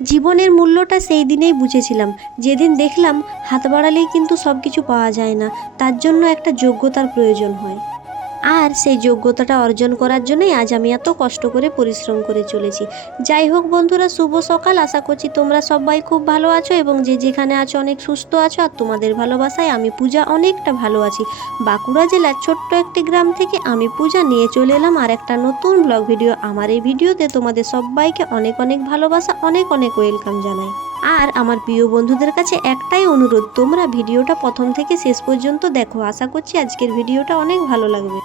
জীবনের মূল্যটা সেই দিনেই বুঝেছিলাম। যেদিন দেখলাম হাত বাড়ালেই কিন্তু সব কিছু পাওয়া যায় না, তার জন্য একটা যোগ্যতার প্রয়োজন হয়। আর সেই যোগ্যতাটা অর্জন করার জন্যই আজ আমি এত কষ্ট করে পরিশ্রম করে চলেছি। যাই হোক বন্ধুরা, শুভ সকাল। আশা করছি তোমরা সবাই খুব ভালো আছো এবং যে যেখানে আছো অনেক সুস্থ আছো আর তোমাদের ভালোবাসায় আমি পূজা অনেকটা ভালো আছি। বাঁকুড়া জেলার ছোট্ট একটি গ্রাম থেকে আমি পূজা নিয়ে চলে এলাম আর একটা নতুন ব্লগ ভিডিও। আমার এই ভিডিওতে তোমাদের সবাইকে অনেক অনেক ভালোবাসা, অনেক অনেক ওয়েলকাম জানাই। আর আমার প্রিয় বন্ধুদের কাছে একটাই অনুরোধ, তোমরা ভিডিওটা প্রথম থেকে শেষ পর্যন্ত দেখো। আশা করছি আজকের ভিডিওটা অনেক ভালো লাগবে।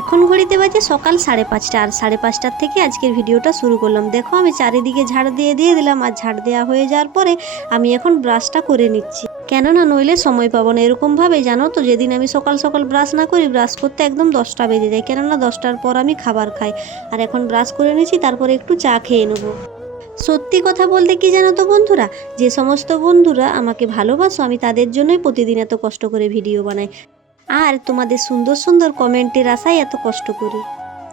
এখন ঘড়িতে বাজে সকাল সাড়ে পাঁচটা আর সাড়ে পাঁচটার থেকে আজকের ভিডিওটা শুরু করলাম। দেখো, আমি চারিদিকে ঝাড় দিয়ে দিয়ে দিলাম আর ঝাড় দেওয়া হয়ে যাওয়ার পরে আমি এখন ব্রাশটা করে নিচ্ছি। কেননা নইলে সময় পাবো না এরকমভাবে জানো তো, যেদিন আমি সকাল সকাল ব্রাশ না করি, ব্রাশ করতে একদম দশটা বেজে যায়। কেননা দশটার পর আমি খাবার খাই। আর এখন ব্রাশ করে নিয়েছি, তারপরে একটু চা খেয়ে নেব। সত্যি কথা বলতে কি জানো তো বন্ধুরা? যে সমস্ত বন্ধুরা আমাকে ভালোবাসো, আমি তাদের জন্যই প্রতিদিন এত কষ্ট করে ভিডিও বানাই। আর তোমাদের সুন্দর সুন্দর কমেন্টের আশায় এত কষ্ট করি।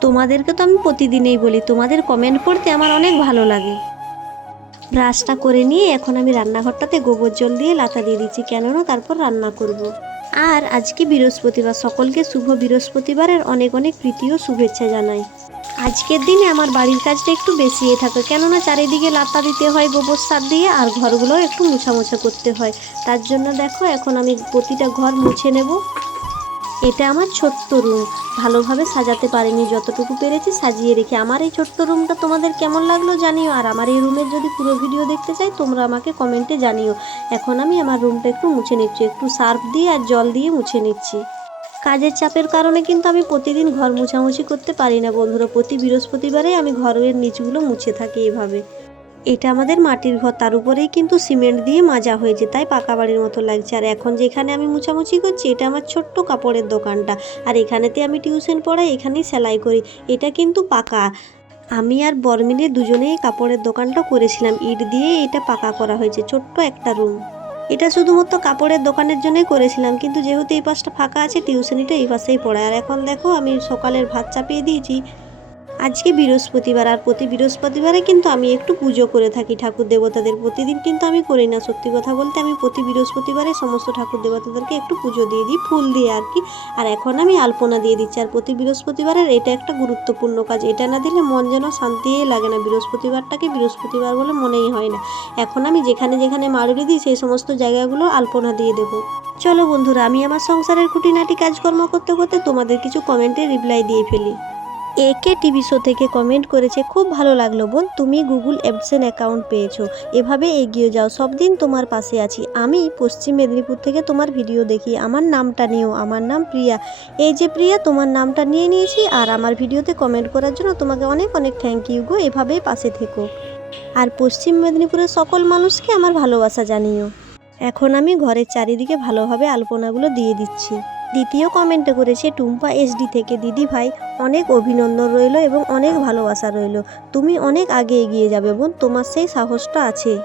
তোমাদেরকে তো আমি প্রতিদিনই বলি, তোমাদের কমেন্ট পড়তে আমার অনেক ভালো লাগে। ব্রাশটা করে নিয়ে এখন আমি রান্নাঘরটাতে গোবর জল দিয়ে লাতা দিয়ে দিচ্ছি, কেননা তারপর রান্না করব। আর আজকে বৃহস্পতিবার, সকলকে শুভ বৃহস্পতিবারের অনেক অনেক প্রীতি ও শুভেচ্ছা জানাই। আজকের দিনে আমার বাড়ির কাজটা একটু বেশিই থাকে। কেননা চারিদিকে লাতা দিতে হয়, গোবর সার দিয়ে, আর ঘরগুলো একটু মোছা মোছা করতে হয়। তার জন্য দেখো, এখন আমি প্রতিটা ঘর মুছে নেব। এটা আমার ছোট্ট রুম। ভালোভাবে সাজাতে পারিনি, যতটুকু পেরেছি সাজিয়ে রেখে। আমার এই ছোট্ট রুমটা তোমাদের কেমন লাগল জানিও, আর আমার এই রুমের যদি পুরো ভিডিও দেখতে চাই, তোমরা আমাকে কমেন্টে জানিও। এখন আমি আমার রুমটা একটু মুছে নিচ্ছি। একটু সার্ফ দিয়ে আর জল দিয়ে মুছে নিচ্ছি। কাজের চাপের কারণে কিন্তু আমি প্রতিদিন ঘর মুছামুছি করতে পারি না, বন্ধুরা। প্রতি বৃহস্পতিবারে আমি ঘরের নিচগুলো মুছে থাকি এভাবে। এটা আমাদের মাটির ঘর, তার উপরেই কিন্তু সিমেন্ট দিয়ে মাজা হয়েছে, তাই পাকা বাড়ির মতো লাগছে। আর এখন যেখানে আমি মুছামুছি করছি, এটা আমার ছোট্ট কাপড়ের দোকানটা। আর এখানেতে আমি টিউশন পড়াই, এখানেই সেলাই করি, এটা কিন্তু পাকা। আমি আর বর মিলে দুজনেই কাপড়ের দোকানটা করেছিলাম, ইট দিয়ে এটা পাকা করা হয়েছে, ছোট্ট একটা রুম। এটা শুধুমাত্র কাপড়ের দোকানের জন্যই করেছিলাম, কিন্তু যেহেতু এই পাশটা ফাঁকা আছে, টিউশনিটা এই পাশেই পড়ে। আর এখন দেখো, আমি সকালের ভাত চাপিয়ে দিয়েছি। আজকে বৃহস্পতিবার, আর প্রতি বৃহস্পতিবারে কিন্তু আমি একটু পুজো করে থাকি ঠাকুর দেবতাদের। প্রতিদিন কিন্তু আমি করি না, সত্যি কথা বলতে আমি প্রতি বৃহস্পতিবারে সমস্ত ঠাকুর দেবতাদেরকে একটু পুজো দিয়ে দিই, ফুল দিয়ে আর কি। আর এখন আমি আলপনা দিয়ে দিচ্ছি, আর প্রতি বৃহস্পতিবারের এটা একটা গুরুত্বপূর্ণ কাজ, এটা না দিলে মন যেন শান্তিই লাগে না, বৃহস্পতিবারটাকে বৃহস্পতিবার বলে মনেই হয় না। এখন আমি যেখানে যেখানে মাড়ুরি দিই, সেই সমস্ত জায়গাগুলো আলপনা দিয়ে দেবো। চলো বন্ধুরা, আমি আমার সংসারের খুঁটিনাটি কাজকর্ম করতে করতে তোমাদের কিছু কমেন্টে রিপ্লাই দিয়ে ফেলি। একে টিভি শো থেকে কমেন্ট করেছে, খুব ভালো লাগল বোন। তুমি গুগল অ্যাডসেন অ্যাকাউন্ট পেয়েছ। এভাবে এগিয়ে যাও সব দিন তোমার পাশে আছি। আমি পশ্চিম মেদিনীপুর থেকে তোমার ভিডিও দেখি। আমার নামটা নিও, আমার নাম প্রিয়া। এই যে প্রিয়া, তোমার নামটা নিয়ে নিয়েছি আর আমার ভিডিওতে কমেন্ট করার জন্য তোমাকে অনেক অনেক থ্যাংক ইউ গো। এভাবেই পাশে থেকো। আর পশ্চিম মেদিনীপুরের সকল মানুষকে আমার ভালোবাসা জানিও। এখন আমি ঘরের চারিদিকে ভালোভাবে আলপনাগুলো দিয়ে দিচ্ছি। দ্বিতীয় কমেন্টে করেছে, টুম্পা এসডি থেকে, দিদি ভাই, অনেক অভিনন্দন রইল এবং অনেক ভালোবাসা রইল। তুমি অনেক আগে এগিয়ে যাবে বোন, তোমার সেই সাহসটা আছে।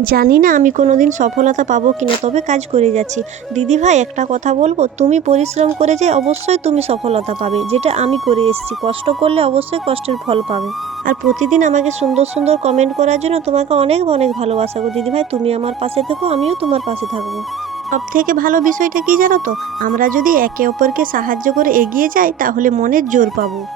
জানি না আমি কোনোদিন সফলতা পাবো কিনা, তবে কাজ করে যাচ্ছি। দিদি ভাই, একটা কথা বলব, তুমি পরিশ্রম করে যে অবশ্যই তুমি সফলতা পাবে, যেটা আমি করে এসেছি। কষ্ট করলে অবশ্যই কষ্টের ফল পাবে। আর প্রতিদিন আমাকে সুন্দর সুন্দর কমেন্ট করার জন্য তোমাকে অনেক অনেক ভালোবাসা গো। দিদি ভাই, তুমি আমার পাশে থেকো, আমিও তোমার পাশে থাকব। সব থেকে ভালো বিষয়টা কি জানো তো? আমরা যদি একে অপরকে সাহায্য করে এগিয়ে যাই, তাহলে মনের জোর পাবো।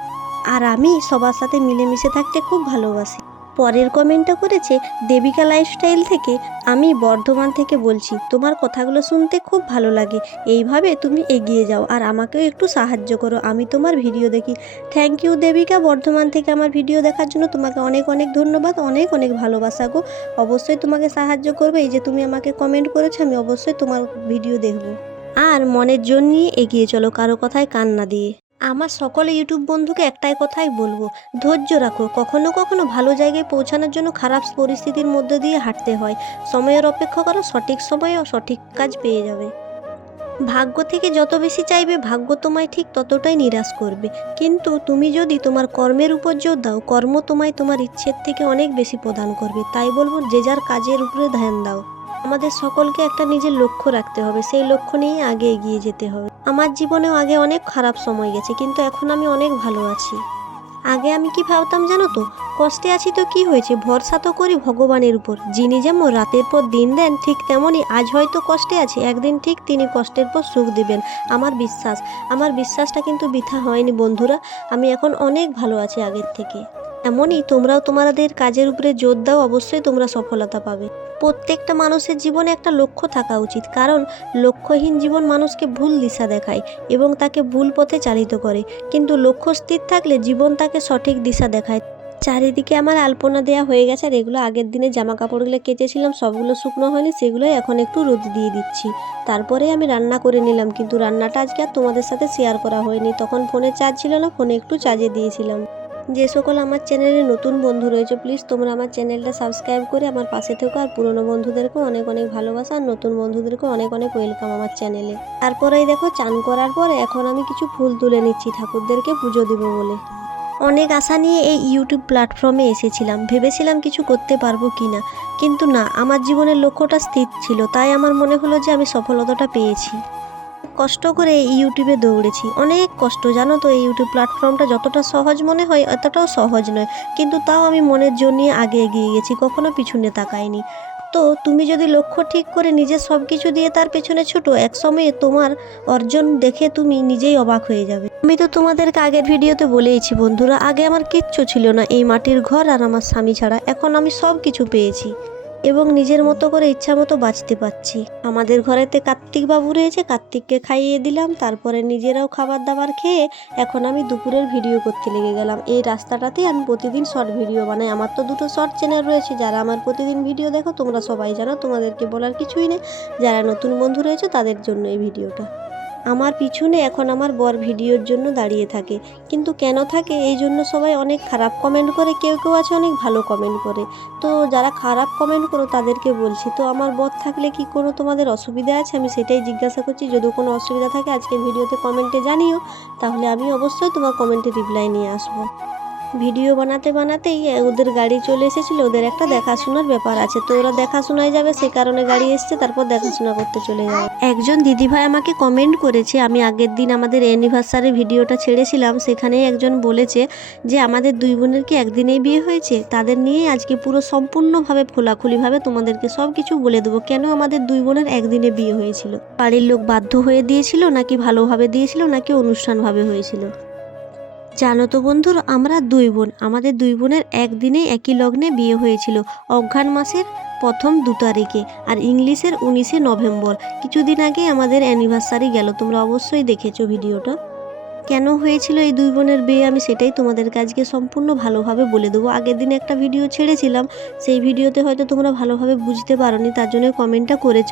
আর আমি সবার সাথে মিলেমিশে থাকতে খুব ভালোবাসি। পরের কমেন্টটা করেছে, দেবিকা লাইফস্টাইল থেকে আমি বর্ধমান থেকে বলছি, তোমার কথাগুলো শুনতে খুব ভালো লাগে। এইভাবে তুমি এগিয়ে যাও আর আমাকেও একটু সাহায্য করো। আমি তোমার ভিডিও দেখি। থ্যাংক ইউ দেবিকা, বর্ধমান থেকে আমার ভিডিও দেখার জন্য তোমাকে অনেক অনেক ধন্যবাদ, অনেক অনেক ভালোবাসা গো। অবশ্যই তোমাকে সাহায্য করবে। এই যে তুমি আমাকে কমেন্ট করেছ, আমি অবশ্যই তোমার ভিডিও দেখব। আর মনের জোর নিয়ে এগিয়ে চলো, কারও কথায় কান না দিয়ে। আমার সকল ইউটিউব বন্ধুকে একটাই কথাই বলব, ধৈর্য রাখো। কখনো কখনো ভালো জায়গায় পৌঁছানোর জন্য খারাপ পরিস্থিতির মধ্যে দিয়ে হাঁটতে হয়। সময়ের অপেক্ষা করো, সঠিক সময়ে ও সঠিক কাজ পেয়ে যাবে। ভাগ্য থেকে যত বেশি চাইবে, ভাগ্য তোমায় ঠিক ততটাই নিরাশ করবে। কিন্তু তুমি যদি তোমার কর্মের উপর জোর দাও, কর্ম তোমায় তোমার ইচ্ছের থেকে অনেক বেশি প্রদান করবে। তাই বলব, যে যার কাজের উপরে ধ্যান দাও। আমাদের সকলকে একটা নিজের লক্ষ্য রাখতে হবে। সেই লক্ষ্য নিয়েই আগে এগিয়ে যেতে হবে। আমার জীবনেও আগে অনেক খারাপ সময় গেছে, কিন্তু এখন আমি অনেক ভালো আছি। আগে আমি কি ভাবতাম জানো তো? কষ্টে আছি তো কি হয়েছে? ভরসা তো করি ভগবানের উপর। যিনি যেমন রাতের পর দিন দেন, ঠিক তেমনই আজ হয়তো কষ্টে আছি। একদিন ঠিক তিনি কষ্টের পর সুখ দিবেন। আমার বিশ্বাস, আমার বিশ্বাসটা কিন্তু বৃথা হয়নি বন্ধুরা। আমি এখন অনেক ভালো আছি আগের থেকে। এমনই তোমরাও তোমাদের কাজের উপরে জোর দাও, অবশ্যই তোমরা সফলতা পাবে। প্রত্যেকটা মানুষের জীবনে একটা লক্ষ্য থাকা উচিত, কারণ লক্ষ্যহীন জীবন মানুষকে ভুল দিশা দেখায় এবং তাকে ভুল পথে চালিত করে। কিন্তু লক্ষ্য স্থির থাকলে জীবন তাকে সঠিক দিশা দেখায়। চারিদিকে আমার আলপনা দেওয়া হয়ে গেছে আর এগুলো আগের দিনে জামা কাপড়গুলো কেচেছিলাম, সবগুলো শুকনো হয়নি, সেগুলোই এখন একটু রোদ দিয়ে দিচ্ছি। তারপরে আমি রান্না করে নিলাম, কিন্তু রান্নাটা আজকে আর তোমাদের সাথে শেয়ার করা হয়নি। তখন ফোনে চার্জ ছিল না ফোনে একটু চার্জে দিয়েছিলাম। যে সকল আমার চ্যানেলে নতুন বন্ধু রয়েছে প্লিজ তোমরা আমার চ্যানেলটা সাবস্ক্রাইব করে আমার পাশে থেকো আর পুরনো বন্ধুদেরকেও অনেক অনেক ভালোবাসা আর নতুন বন্ধুদেরকেও অনেক অনেক ওয়েলকাম আমার চ্যানেলে। তারপরেই দেখো চান করার পর এখন আমি কিছু ফুল তুলে নিচ্ছি ঠাকুরদেরকে পুজো দিব বলে। অনেক আশা নিয়ে এই ইউটিউব প্ল্যাটফর্মে এসেছিলাম। ভেবেছিলাম কিছু করতে পারব কি না কিন্তু না, আমার জীবনের লক্ষ্যটা স্থির ছিল, তাই আমার মনে হলো যে আমি সফলতাটা পেয়েছি। কষ্ট করে ইউটিউবে দৌড়েছি। অনেক কষ্ট, জানো তো, এই ইউটিউব প্ল্যাটফর্মটা যতটা সহজ মনে হয় অতটাও সহজ নয়। কিন্তু তাও আমি মনের জোর নিয়ে আগে এগিয়ে গেছি, কখনো পিছনে তাকাইনি। তো তুমি যদি লক্ষ্য ঠিক করে নিজের সব কিছু দিয়ে তার পেছনে ছোটো, এক সময়ে তোমার অর্জন দেখে তুমি নিজেই অবাক হয়ে যাবে। আমি তো তোমাদেরকে আগের ভিডিওতে বলেইছি, বন্ধুরা, আগে আমার কিচ্ছু ছিল না, এই মাটির ঘর আর আমার স্বামী ছাড়া। এখন আমি সব কিছু পেয়েছি। এবং নিজের মতো করে ইচ্ছা মতো বাঁচতে পারছি। আমাদের ঘরেতে কার্তিক বাবু রয়েছে, কার্তিককে খাইয়ে দিলাম, তারপরে নিজেরাও খাবার দাবার খেয়ে এখন আমি দুপুরের ভিডিও করতে লেগে গেলাম। এই রাস্তাটাতেই আমি প্রতিদিন শর্ট ভিডিও বানাই। আমার তো দুটো শর্ট চ্যানেল রয়েছে, যারা আমার প্রতিদিন ভিডিও দেখো, তোমরা সবাই জানো, তোমাদেরকে বলার কিছুই নেই। যারা নতুন বন্ধু রয়েছে, তাদের জন্য এই ভিডিওটা। আমার পিছনে এখন আমার বর ভিডিওর জন্য দাঁড়িয়ে থাকে। কিন্তু কেন থাকে? এই জন্য সবাই অনেক খারাপ কমেন্ট করে, কেউ কেউ আছে অনেক ভালো কমেন্ট করে। তো যারা খারাপ কমেন্ট করো, তাদেরকে বলছি, তো আমার বর থাকলে কি কোনো তোমাদের অসুবিধা আছে? আমি সেটাই জিজ্ঞাসা করছি, যদি কোনো অসুবিধা থাকে আজকে ভিডিওতে কমেন্টে জানিও। তাহলে আমি অবশ্যই তোমার কমেন্টে রিপ্লাই নিয়ে আসব। ভিডিও বানাতে বানাতেই ওদের গাড়ি চলে এসেছিল, ওদের একটা দেখাশোনার ব্যাপার আছে। তো ওরা দেখাশোনায় যাবে, সে কারণে গাড়ি এসছে, তারপর দেখাশোনা করতে চলে যাবে। একজন দিদিভাই আমাকে কমেন্ট করেছে, আমি আগের দিন আমাদের অ্যানিভার্সারি ভিডিওটা ছেড়েছিলাম, সেখানেই একজন বলেছে যে, আমাদের দুই বোনের কি একদিনেই বিয়ে হয়েছে? তাদের নিয়ে আজকে পুরো সম্পূর্ণভাবে খোলাখুলিভাবে তোমাদেরকে সব কিছু বলে দেবো। কেন আমাদের দুই বোনের একদিনে বিয়ে হয়েছিল? বাড়ির লোক বাধ্য হয়ে দিয়েছিল, নাকি ভালোভাবে দিয়েছিল, নাকি অনুষ্ঠানভাবে হয়েছিল? জানো তো বন্ধুর, আমরা দুই বোন। আমাদের দুই বোনের একদিনে একই লগ্নে বিয়ে হয়েছিল, অঘ্রাণ মাসের প্রথম দু তারিখে, আর ইংলিশের উনিশে নভেম্বর। কিছুদিন আগে আমাদের অ্যানিভার্সারি গেল, তোমরা অবশ্যই দেখেছ ভিডিওটা। কেন হয়েছিল এই দুই বোনের বিয়ে, আমি সেটাই তোমাদের কাজকে সম্পূর্ণ ভালোভাবে বলে দেবো। আগের দিন একটা ভিডিও ছেড়েছিলাম, সেই ভিডিওতে হয়তো তোমরা ভালোভাবে বুঝতে পারোনি, তার জন্য কমেন্টটা করেছ।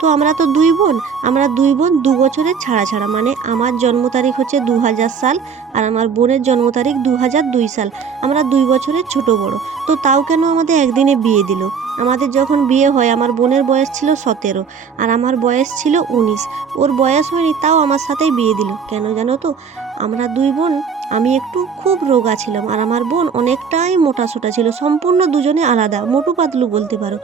তো আমরা তো দুই বোন, আমরা দুই বোন দু বছরের ছাড়া ছাড়া মানে আমার জন্ম তারিখ হচ্ছে দু হাজার সাল আর আমার বোনের জন্ম তারিখ দু দুই সাল। আমরা দুই বছরের ছোট বড়, তো তাও কেন আমাদের একদিনে বিয়ে দিল? আমাদের যখন বিয়ে হয়, আমার বোনের বয়স ছিল সতেরো আর আমার বয়স ছিল উনিশ। ওর বয়স হয়নি, তাও আমার সাথেই বিয়ে দিল। কেন জানো তো? আমরা দুই বোন, আমি একটু খুব রোগা ছিলাম আর আমার বোন অনেকটাই মোটা সোটা ছিল, সম্পূর্ণ দুজনে আলাদা, মোটু পাতলু বলতে পারো।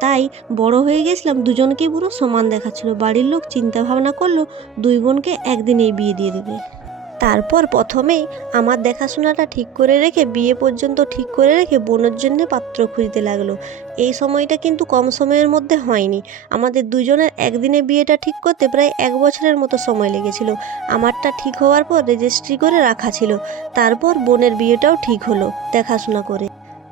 তাই বড় হয়ে গেছিলাম, দুজনকেই পুরো সমান দেখাচ্ছিল। বাড়ির লোক চিন্তা ভাবনা করল, দুই বোনকে একদিনেই বিয়ে দিয়ে দেবে। তারপর প্রথমেই আমার দেখাশোনাটা ঠিক করে রেখে, বিয়ে পর্যন্ত ঠিক করে রেখে বোনের জন্য পাত্র খুঁজতে লাগল। এই সময়টা কিন্তু কম সময়ের মধ্যে হয়নি। আমাদের দুজনের একদিনে বিয়েটা ঠিক করতে প্রায় এক বছরের মতো সময় লেগেছিল। আমারটা ঠিক হওয়ার পর রেজিস্ট্রি করে রাখা ছিল। তারপর বোনের বিয়েটাও ঠিক হলো দেখাশোনা করে।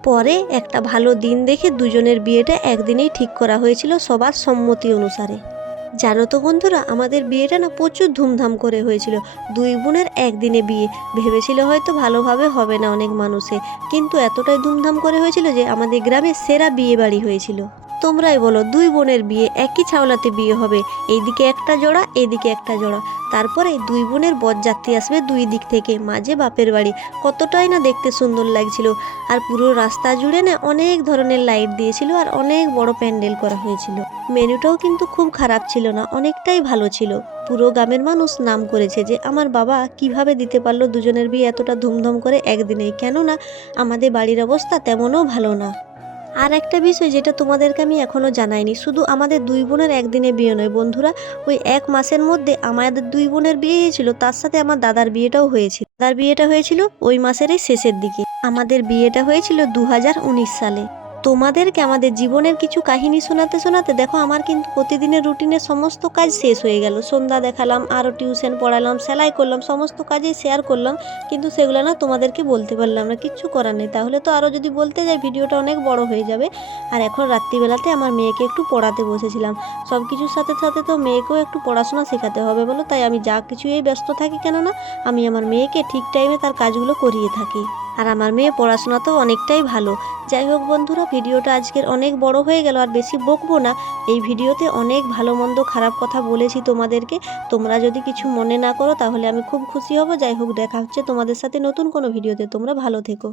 পরে একটা ভালো দিন দেখে দুজনের বিয়েটা একদিনেই ঠিক করা হয়েছিল সবার সম্মতি অনুসারে। জানো তো বন্ধুরা, আমাদের বিয়েটা না প্রচুর ধুমধাম করে হয়েছিল। দুই বোনের একদিনে বিয়ে। ভেবেছিল হয়তো ভালোভাবে হবে না অনেক মানুষে। কিন্তু এতটাই ধুমধাম করে হয়েছিল যে আমাদের গ্রামে সেরা বিয়ে বাড়ি হয়েছিল। তোমরাই বলো, দুই বোনের বিয়ে একই ছাওলাতে বিয়ে হবে। এইদিকে একটা জোড়া, এইদিকে একটা জোড়া। তারপরে দুই বোনের বরযাত্রী আসবে দুই দিক থেকে, মাঝে বাপের বাড়ি। কতটাই না দেখতে সুন্দর লাগছিল। আর পুরো রাস্তা জুড়ে না অনেক ধরনের লাইট দিয়েছিল আর অনেক বড় প্যান্ডেল করা হয়েছিল। মেনুটাও কিন্তু খুব খারাপ ছিল না, অনেকটাই ভালো ছিল। পুরো গ্রামের মানুষ নাম করেছে যে, আমার বাবা কীভাবে দিতে পারল দুজনের বিয়ে এতটা ধুমধাম করে একদিনেই কেননা আমাদের বাড়ির অবস্থা তেমনও ভালো না। আর একটা বিষয় যেটা তোমাদেরকে আমি এখনও জানাইনি, শুধু আমাদের দুই বোনের একদিনে বিয়ে নয় বন্ধুরা, ওই এক মাসের মধ্যে আমাদের দুই বোনের বিয়ে হয়েছিল, তার সাথে আমার দাদার বিয়েটাও হয়েছিল। দাদার বিয়েটা হয়েছিল ওই মাসেরই শেষের দিকে। আমাদের বিয়েটা হয়েছিল দু হাজার উনিশ সালে। তোমাদেরকে আমাদের জীবনের কিছু কাহিনী শোনাতে শোনাতে, দেখো আমার কিন্তু প্রতিদিনের রুটিনের সমস্ত কাজ শেষ হয়ে গেল। সন্ধ্যা দেখালাম আরও টিউশন পড়ালাম, সেলাই করলাম, সমস্ত কাজেই শেয়ার করলাম, কিন্তু সেগুলো না তোমাদেরকে বলতে পারলাম না, কিচ্ছু করার নেই। তাহলে তো আরও যদি বলতে যাই, ভিডিওটা অনেক বড় হয়ে যাবে। আর এখন রাত্রিবেলাতে আমার মেয়েকে একটু পড়াতে বসেছিলাম। সব কিছুর সাথে সাথে তো মেয়েকেও একটু পড়াশোনা শেখাতে হবে বলো, তাই আমি যা কিছুই ব্যস্ত থাকি কেননা, আমি আমার মেয়েকে ঠিক টাইমে তার কাজগুলো করিয়ে থাকি। আর আমার মেয়ে পড়াশোনা তো অনেকটাই ভালো। যাই হোক বন্ধুরা, ভিডিওটা আজকের অনেক বড় হয়ে গেল, আর বেশি বকবো না। এই ভিডিওতে অনেক ভালো মন্দ খারাপ কথা বলেছি তোমাদেরকে। তোমরা যদি কিছু মনে না করো তাহলে আমি খুব খুশি হব। যাই হোক, দেখা হচ্ছে তোমাদের সাথে নতুন কোনো ভিডিওতে। তোমরা ভালো থেকো।